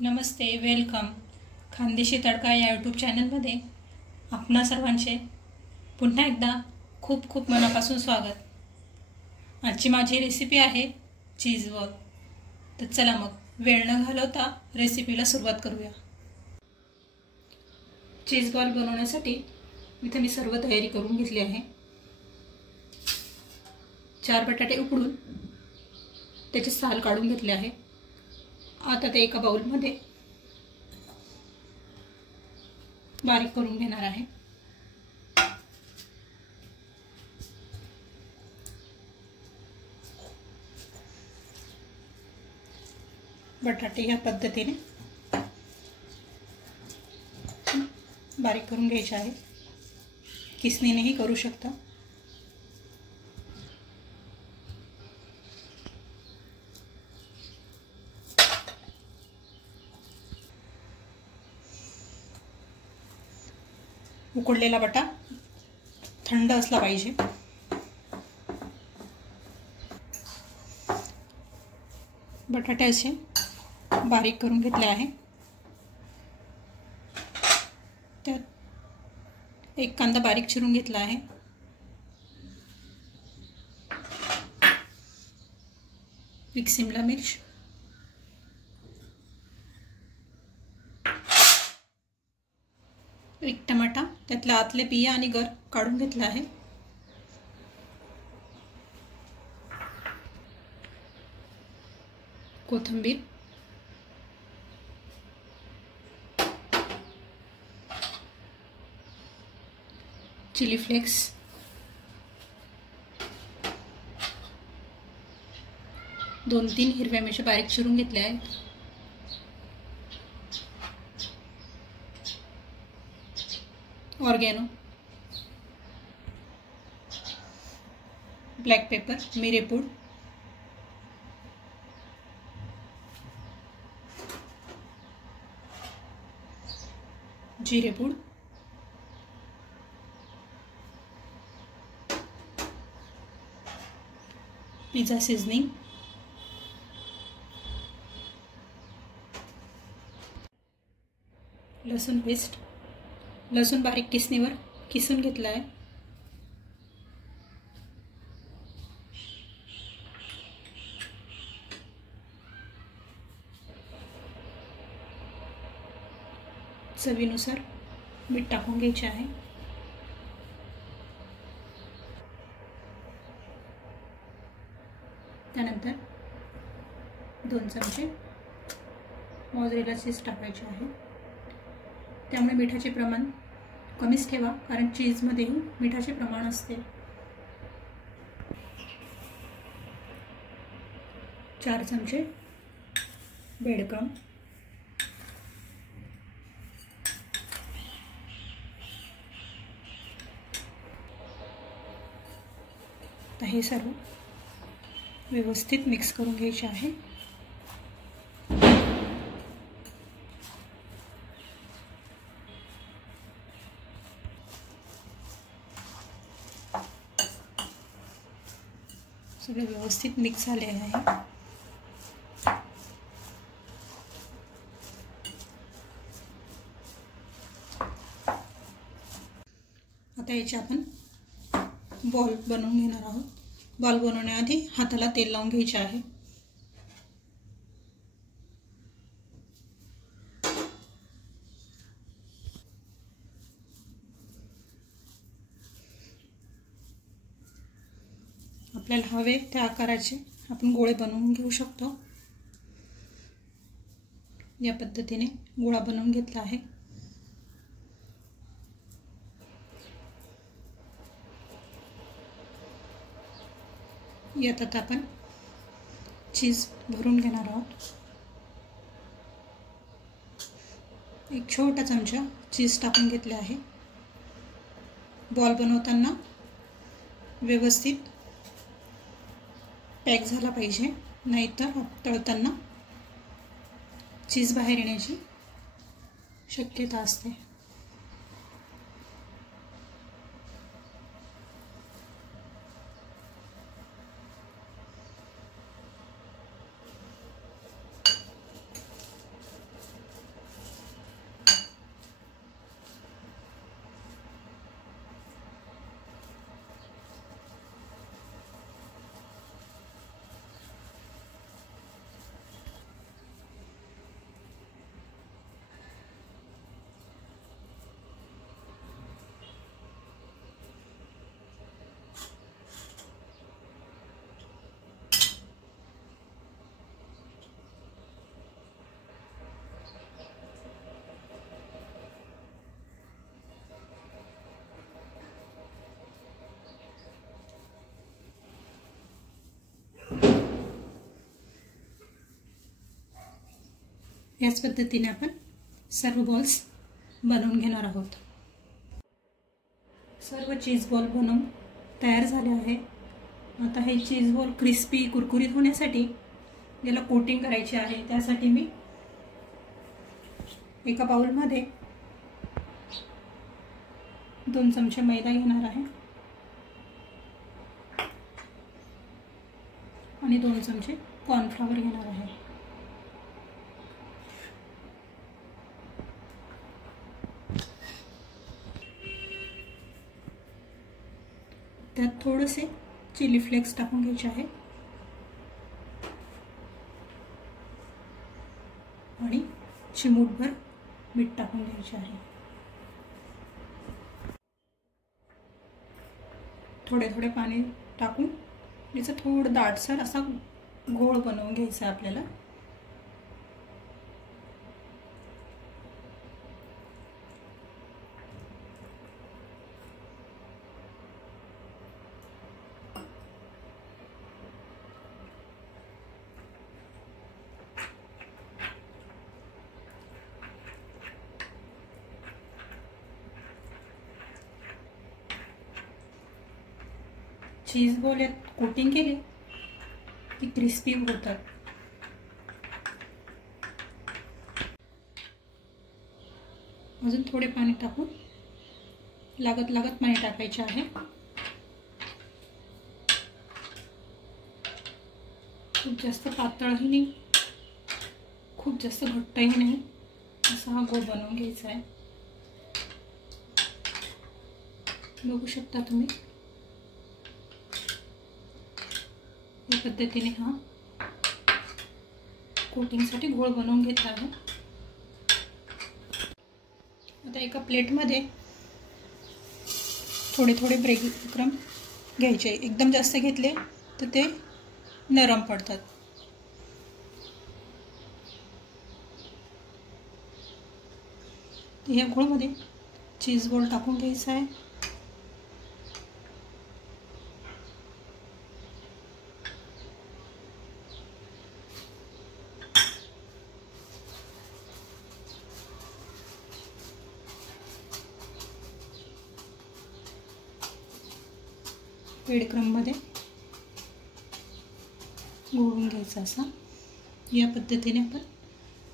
नमस्ते, welcome. Khandeshi तडका या YouTube चॅनलमध्ये आपणा सर्वांचे पुन्हा एकदा खूप खूप मनापासून स्वागत. आजची माझी रेसिपी आहे चीज बॉल. तर चला मग वेळ न घालवता रेसिपीला सुरुवात करूया. चीज बॉल बनवण्यासाठी इथे मी सर्व तयारी करून घेतली आहे. 4 बटाटे उकडून त्याचे साल काढून घेतले आहे. आता ते एका बाउलमध्ये बारीक करून घेणार आहे. बटाटे या पद्धतीने बारीक करून घ्यायचे आहे. किसणीनेही करू शकता. उकडलेला बटा थंड असला पाहिजे. बटाटे असे बारीक करून घेतले आहे. त्यात एक कांदा बारीक चिरून घेतला आहे. एक शिमला मिर्च, एक टमाटा त्यातले आतले बिया आणि गर काढून घेतला आहे. कोथिंबीर, चिली फ्लेक्स, दोन तीन हिरव्या मिरच्या बारीक चिरून घेतल्या आहेत. ऑर्गेनो, ब्लॅक पेपर, मिरेपूड, जिरेपूड, पिझ्झा सीझनिंग, लसूण पेस्ट. लसूण बारीक किसणीवर किसून घेतला आहे. चवीनुसार मीठ टाकून घ्यायचे आहे. त्यानंतर 2 चमचे मोझरेला चीज टाकायचे आहे. त्यामुळे मिठाचे प्रमाण कमीच ठेवा, कारण चीजमध्येही मिठाचे प्रमाण असते. 4 चमचे बेडकम, आता हे सर्व व्यवस्थित मिक्स करून घ्यायचे आहे. सगळे व्यवस्थित मिक्स झालेले आहे. आता याचे आपण बॉल बनवून घेणार आहोत. बॉल बनवण्याआधी हाताला तेल लावून घ्यायचे आहे. आपल्याला हवे त्या आकाराचे आपण गोळे बनवून घेऊ शकतो. या पद्धतीने गोळा बनवून घेतला आहे. यात आता आपण चीज भरून घेणार आहोत. एक छोटा चमचा चीज टाकून घेतले आहे. बॉल बनवताना व्यवस्थित पॅक झाला पाहिजे, नाहीतर तळताना चीज बाहेर येण्याची शक्यता असते. याच पद्धतीने आपण सर्व बॉल्स बनवून घेणार आहोत। सर्व चीज बॉल बनवून तयार झाले आहे। आता हे चीज बॉल क्रिस्पी कुरकुरीत होण्यासाठी याला कोटिंग करायची आहे। त्यासाठी मी एका बाउलमध्ये 2 चमचे मैदा घेणार आहे आणि 2 चमचे कॉर्नफ्लॉवर घेणार आहे। त्यात थोडेसे चिली फ्लेक्स टाकून घ्यायचे आहे आणि चिमूटभर मीठ टाकून घ्यायचे आहे। थोडे थोडे पाणी टाकून याचा थोडं दाटसर असा घोळ बनवून घ्यायचा आपल्याला। चीज बॉल यात कोटिंग केले की क्रिस्पी होतात। अजून थोडे पाणी टाकून लागत लागत पाणी टाकायचे आहे। खूप जास्त पातळही नाही, खूप जास्त घट्टही नाही, असा हा गोळ बनवून घ्यायचा आहे। बघू शकता तुम्ही या पद्धतीने हा कोटिंगसाठी घोळ बनवून घेतला आहे। आता एका प्लेटमध्ये थोडे थोडे ब्रेड क्रम्ब घ्यायचे। एकदम जास्त घेतले तर ते नरम पडतात। या घोळमध्ये चीज बॉल टाकून घ्यायचा आहे। ब्रेड क्रम्बमध्ये घोळून घ्यायचा असा। या पद्धतीने आपण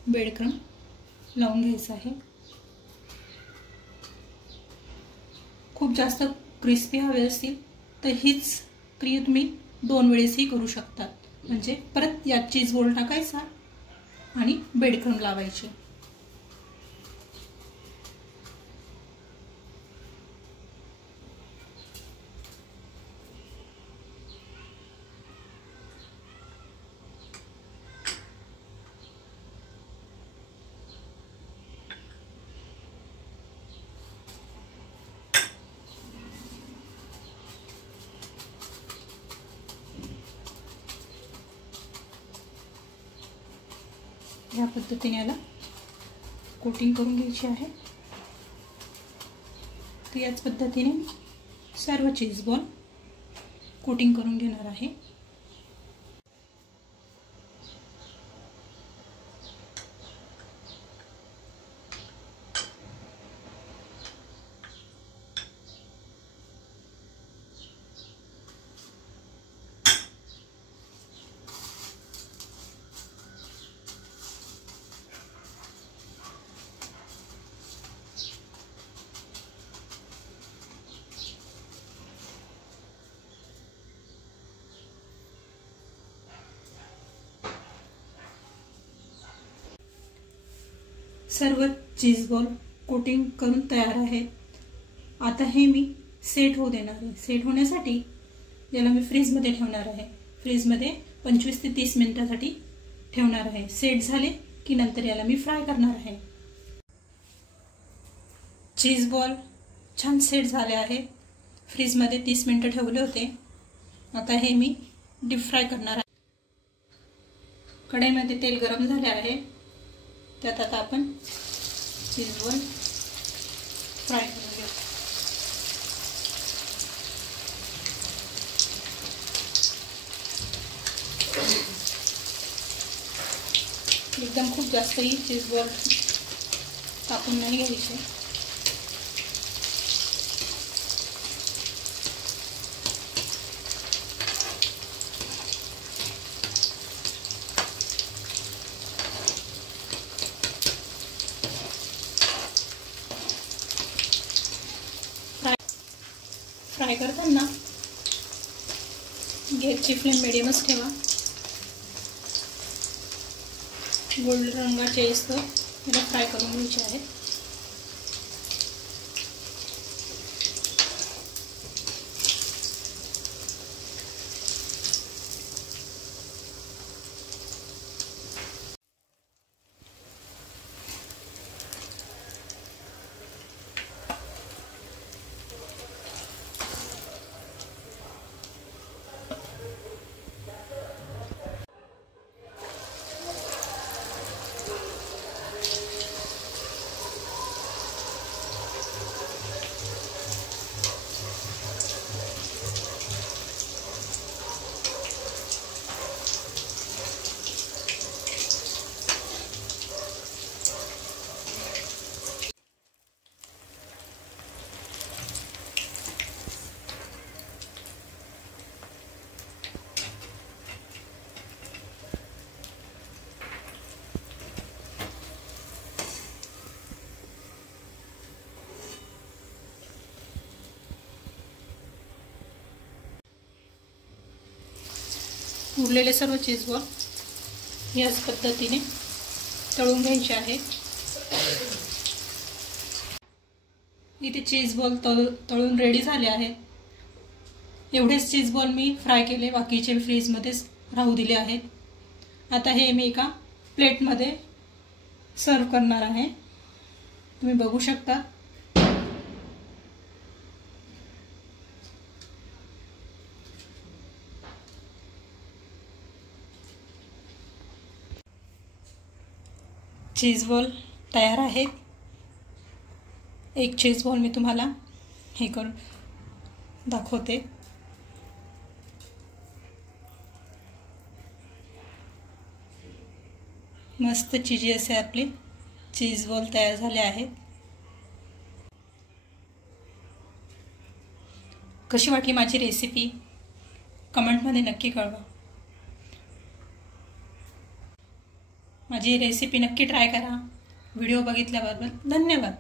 ब्रेड क्रम्ब लावून घ्यायचा आहे। खूप जास्त क्रिस्पी हवे असतील तर हीच क्रिया तुम्ही 2 वेळेसही करू शकता। म्हणजे परत यात चीज बॉल टाकायचा आणि ब्रेड क्रम्ब लावायचे। या पद्धतीने याला कोटिंग करून घ्यायची आहे। तर याच पद्धतीने सर्व चीज बॉल कोटिंग करून घेणार आहे। सर्व चीज बॉल कोटिंग करून तयार आहेत। आता हे मी सेट होऊ देणार आहे। सेट होण्यासाठी याला मी फ्रीजमध्ये ठेवणार आहे। फ्रीजमध्ये 25 ते 30 मिनिटांसाठी ठेवणार आहे। सेट झाले की नंतर याला मी फ्राय करणार आहे। चीज बॉल छान सेट झाले आहे। फ्रीजमध्ये 30 मिनिटं ठेवले होते। आता हे मी डीप फ्राय करणार आहे। कढईमध्ये तेल गरम झाले आहे। त्यात आता आपण चीज बॉल फ्राय करून घेऊ। एकदम खूप जास्तही चीज बॉल टाकून नाही घ्यायचे. फ्राय करताना गॅसची फ्लेम मिडियमच ठेवा. गोल्डन रंगाचे येईस्तोवर याला फ्राय करून घ्यायचे आहे. उरलेले सर्व चीज बॉल याच पद्धतीने तळून घ्यायचे आहेत. इथे चीज बॉल तळून रेडी झाले आहेत. एवढेच चीज बॉल मी फ्राय केले, बाकीचे फ्रीजमध्येच राहू दिले आहेत. आता हे मी एका प्लेटमध्ये सर्व करणार आहे. तुम्ही बघू शकता. चीज बॉल तयार आहेत. एक चीज बॉल मी तुम्हाला हे करून दाखवते. मस्त चीजी असे आपले चीज बॉल तयार झाले आहेत. कशी वाटली माझी रेसिपी कमेंटमध्ये नक्की कळवा. माझी रेसिपी नक्की ट्राय करा. व्हिडिओ बघितल्याबरोबर धन्यवाद.